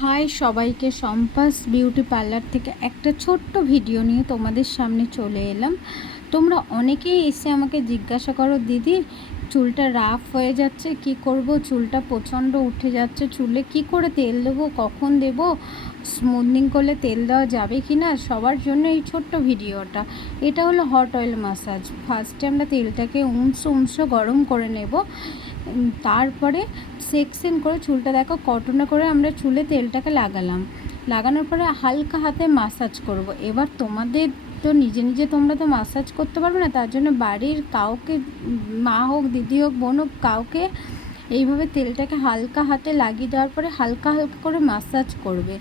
High সবাইকে, সম্পাস beauty parlour থেকে একটা ছোট্ট ভিডিও নিয়ে তোমাদের সামনে চলে এলাম। তোমরা অনেকেই এসে আমাকে জিজ্ঞাসা করো, দিদি চুলটা রাফ হয়ে যাচ্ছে, কি করব, চুলটা প্রচণ্ড উঠে যাচ্ছে, চুলে কি করে তেল দেবো, কখন দেব, স্মুথনিং করলে তেল দেওয়া যাবে কি না। সবার জন্য এই ছোট্ট ভিডিওটা। এটা হলো হট অয়েল মাসাজ। ফার্স্টে আমরা তেলটাকে উমসো গরম করে নেব, তারপরে সেকশন করে চুলটা দেখো কটনে করে আমরা চুলে তেলটাকে লাগানোর পরে হালকা হাতে মাসাজ করব। এবার তোমাদের তো নিজে তোমরা তো মাসাজ করতে পারবে না, তার জন্য বাড়ির কাউকে, মা হোক, দিদি হোক, বোন হোক, কাউকে এইভাবে তেলটাকে হালকা হাতে লাগিয়ে দেওয়ার পরে হালকা করে মাসাজ করবে,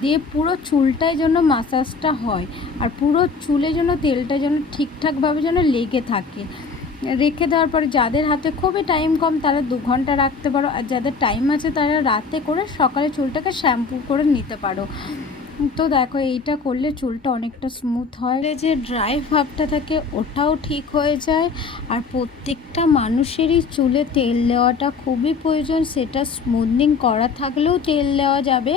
দিয়ে পুরো চুলটায় যেন মাসাজটা হয় আর পুরো চুলে যেন তেলটা যেন ঠিকঠাকভাবে যেন লেগে থাকে। রেখে দেওয়ার পরে যাদের হাতে খুবই টাইম কম তারা 2 ঘন্টা রাখতে পারো, আর যাদের টাইম আছে তারা রাতে করে সকালে চুলটাকে শ্যাম্পু করে নিতে পারো। তো দেখো এইটা করলে চুলটা অনেকটা স্মুথ হয়, যে ড্রাই ভাবটা থাকে ওটাও ঠিক হয়ে যায়। আর প্রত্যেকটা মানুষেরই চুলে তেল দেওয়াটা খুবই প্রয়োজন, সেটা স্মুথনিং করা থাকলেও তেল দেওয়া যাবে।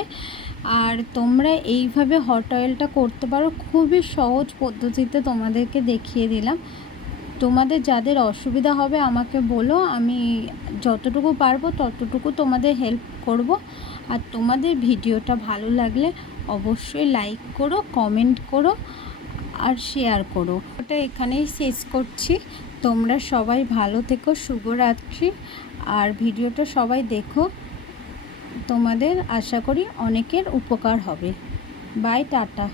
আর তোমরা এইভাবে হট অয়েলটা করতে পারো, খুবই সহজ পদ্ধতিতে তোমাদেরকে দেখিয়ে দিলাম। তোমাদের যাদের অসুবিধা হবে আমাকে বলো, আমি যতটুকু পারবো ততটুকু তোমাদের হেল্প করব। আর তোমাদের ভিডিওটা ভালো লাগলে অবশ্যই লাইক করো, কমেন্ট করো আর শেয়ার করো। ওটা এখানেই শেষ করছি। তোমরা সবাই ভালো থেকো, শুভরাত্রি। আর ভিডিওটা সবাই দেখো, তোমাদের আশা করি অনেকের উপকার হবে। Bye, tata.